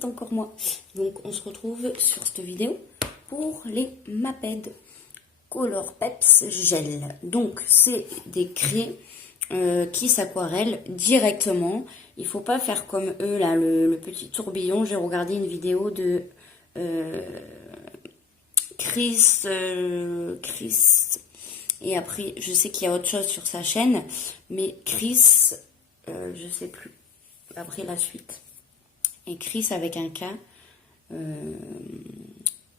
c'est encore moi. Donc on se retrouve sur cette vidéo pour les Maped Color Peps Gel. Donc c'est des craies qui s'aquarellent directement. Il faut pas faire comme eux là, le petit tourbillon. J'ai regardé une vidéo de Chris, et après je sais qu'il y a autre chose sur sa chaîne, mais Chris, je sais plus après la suite. Et Chris avec un K,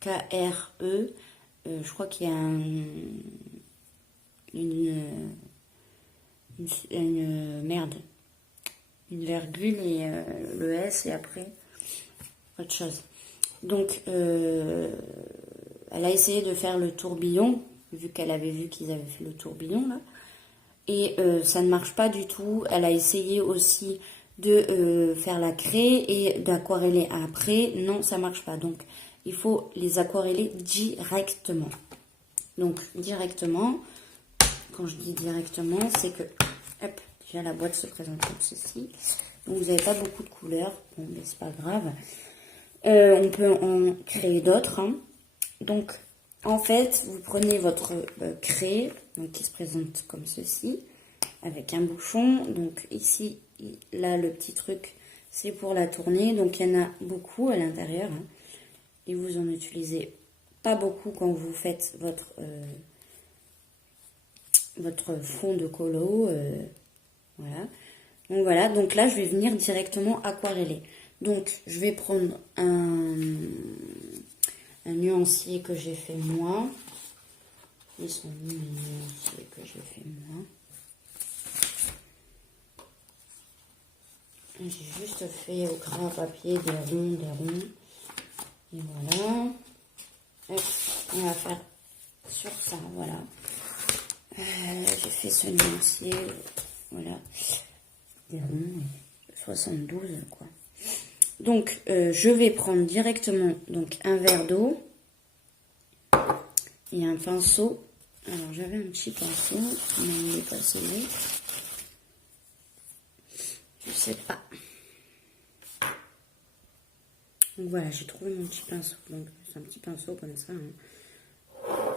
K-R-E, je crois qu'il y a une virgule et le S et après autre chose. Donc elle a essayé de faire le tourbillon, vu qu'elle avait vu qu'ils avaient fait le tourbillon là, et ça ne marche pas du tout. Elle a essayé aussi de faire la craie et d'aquareller après. Non, ça marche pas. Donc il faut les aquareller directement. Donc directement, quand je dis directement, c'est que hop, déjà la boîte se présente comme ceci. Donc vous n'avez pas beaucoup de couleurs, bon mais c'est pas grave. On peut en créer d'autres, hein. Donc en fait vous prenez votre craie, donc qui se présente comme ceci, avec un bouchon. Donc ici, là le petit truc c'est pour la tourner, donc il y en a beaucoup à l'intérieur, hein. Et vous en utilisez pas beaucoup quand vous faites votre fond de colo, voilà. Donc voilà, donc là je vais venir directement aquareller. Donc je vais prendre un nuancier que j'ai fait moi. Ils sont mis les nuanciers que j'ai fait moi. J'ai juste fait au crayon à papier des ronds. Et voilà. Hop, on va faire sur ça, voilà. J'ai fait ce nuancier, voilà. Des ronds, 72 quoi. Donc je vais prendre directement donc un verre d'eau et un pinceau. Alors j'avais un petit pinceau, mais il n'est pas celui. Je sais pas. Donc voilà, j'ai trouvé mon petit pinceau. Donc c'est un petit pinceau comme ça, hein.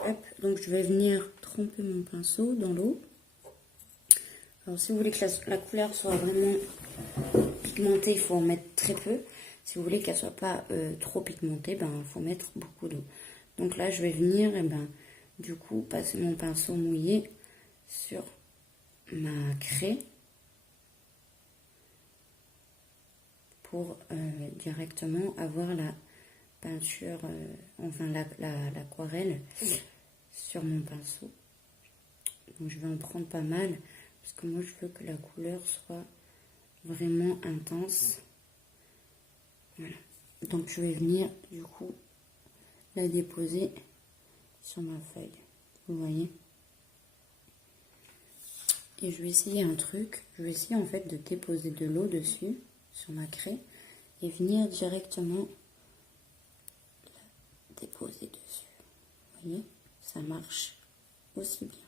Hop, donc je vais venir tremper mon pinceau dans l'eau. Alors si vous voulez que la couleur soit vraiment pigmentée, il faut en mettre très peu. Si vous voulez qu'elle soit pas trop pigmentée, ben il faut mettre beaucoup d'eau. Donc là je vais venir du coup passer mon pinceau mouillé sur ma craie pour directement avoir la peinture, enfin l'aquarelle sur mon pinceau. Donc je vais en prendre pas mal parce que moi je veux que la couleur soit vraiment intense. Voilà. Donc je vais venir du coup la déposer sur ma feuille. Vous voyez? Et je vais essayer un truc. Je vais essayer en fait de déposer de l'eau dessus, sur ma craie, et venir directement la déposer dessus. Vous voyez? Ça marche aussi bien.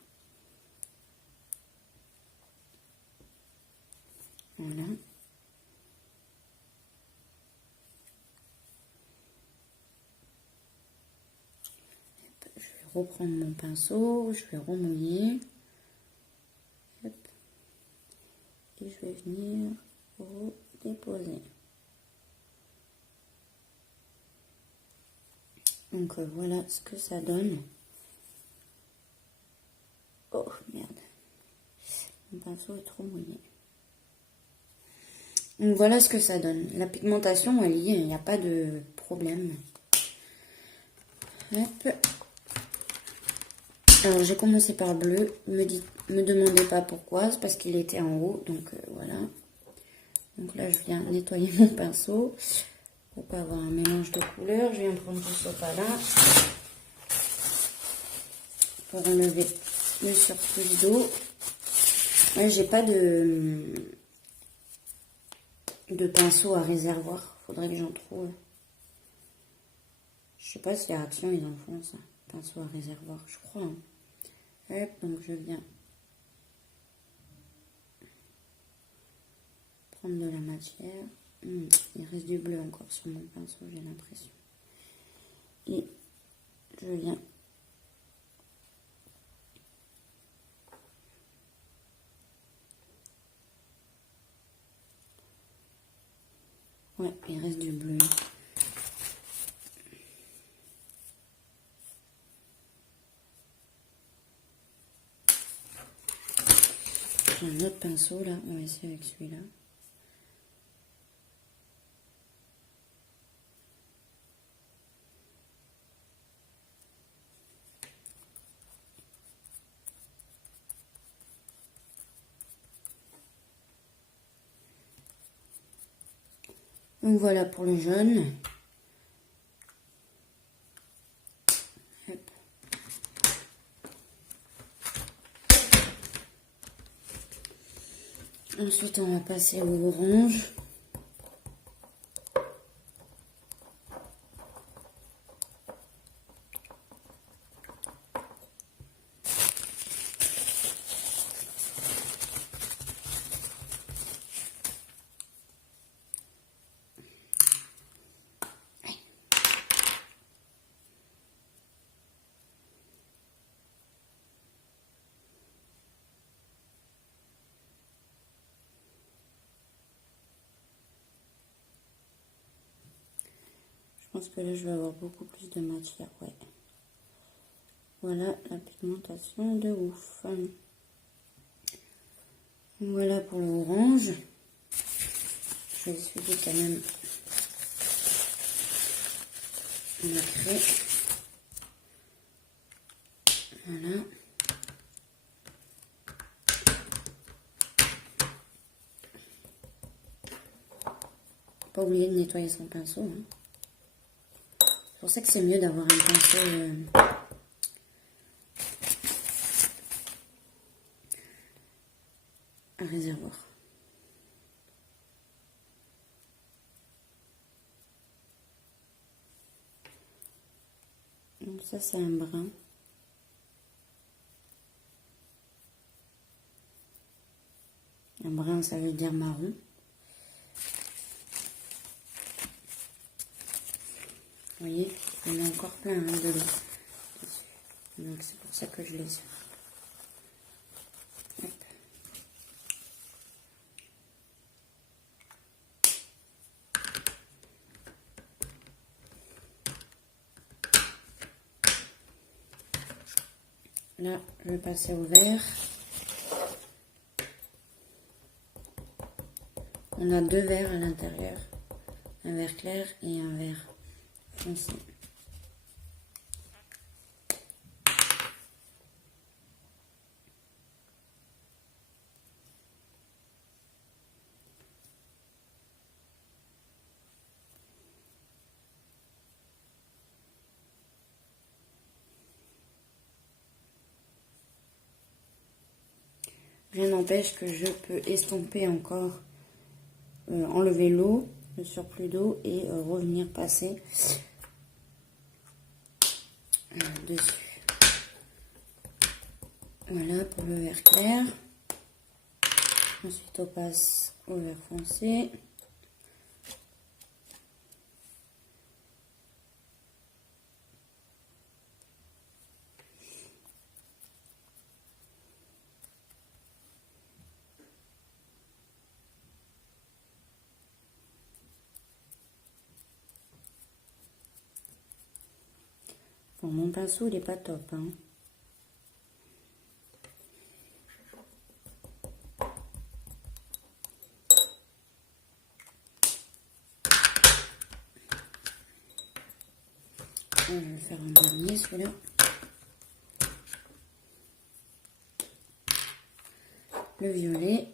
Voilà. Je vais reprendre mon pinceau, je vais remouiller. Hop. Et je vais venir déposer. Donc voilà ce que ça donne. Oh merde. Mon pinceau est trop mouillé. Donc voilà ce que ça donne. La pigmentation elle y est, il n'y a pas de problème. Hop. Alors j'ai commencé par bleu. Me demandez pas pourquoi, c'est parce qu'il était en haut. Donc voilà. Donc là je viens nettoyer mon pinceau pour pas avoir un mélange de couleurs. Je viens prendre ce sopalin pour enlever le surplus d'eau. Là j'ai pas de pinceau à réservoir. Faudrait que j'en trouve. Je sais pas si à Action ils en font ça. Pinceau à réservoir, je crois. Hein. Hop, donc je viens prendre de la matière. Il reste du bleu encore sur mon pinceau, j'ai l'impression. Et je viens ouais, il reste du bleu. J'ai un autre pinceau là, on va essayer avec celui-là. Donc voilà pour le jaune. Hop. Ensuite, on va passer au orange. Je pense que là, je vais avoir beaucoup plus de matière, ouais. Voilà la pigmentation de ouf. Voilà pour l'orange. Je vais essuyer quand même ma craie. Voilà. Pas oublier de nettoyer son pinceau. Hein. C'est pour ça que c'est mieux d'avoir un pinceau à réservoir. Donc ça c'est un brun. Un brun ça veut dire marron. Vous voyez, il y en a encore plein hein, de l'eau. Donc c'est pour ça que je les ai. Hop. Là, je vais passer au vert. On a deux verts à l'intérieur. Un vert clair et un vert foncé. Rien n'empêche que je peux estomper encore, enlever l'eau, le surplus d'eau et revenir passer dessus. Voilà pour le vert clair. Ensuite on passe au vert foncé. Bon, mon pinceau il est pas top hein. Je vais le faire en dernier celui-là. Le violet.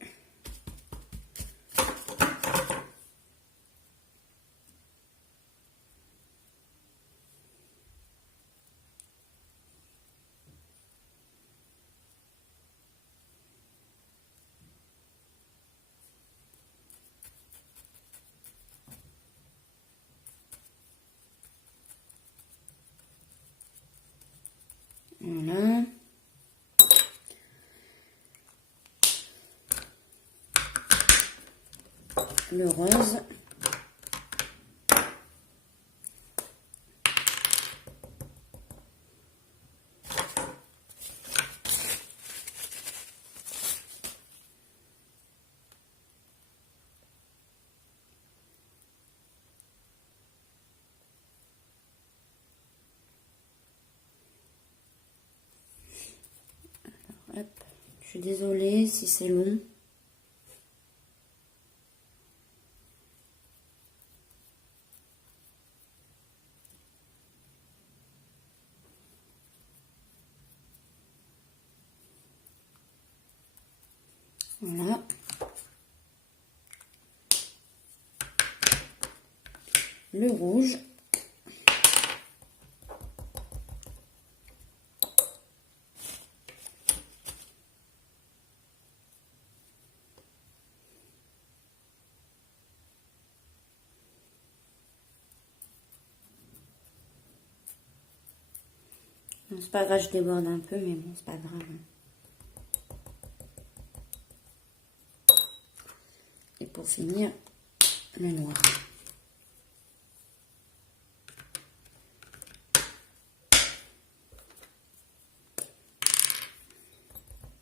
Voilà. Le rose. suis désolée si c'est long. Voilà. Le rouge. Bon, c'est pas grave, je déborde un peu, mais bon, c'est pas grave. Et pour finir, le noir.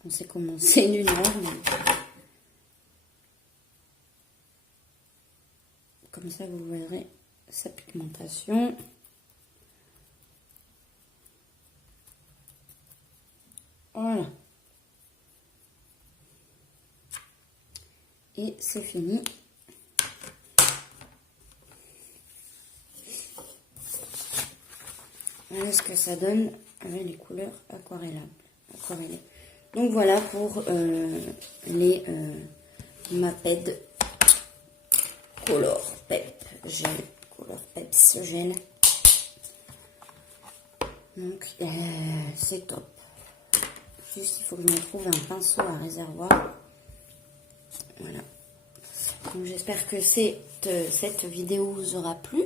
On sait comment c'est du noir, mais... Comme ça, vous verrez sa pigmentation. Voilà. Et c'est fini. Voilà ce que ça donne avec les couleurs aquarellées. Donc voilà pour les Maped Color Pep Gel. Color Peps Gel. Donc c'est top. Juste il faut que je me trouve un pinceau à réservoir. Voilà. Donc j'espère que cette vidéo vous aura plu.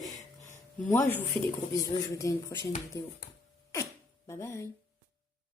Moi je vous fais des gros bisous. Je vous dis à une prochaine vidéo. Bye bye.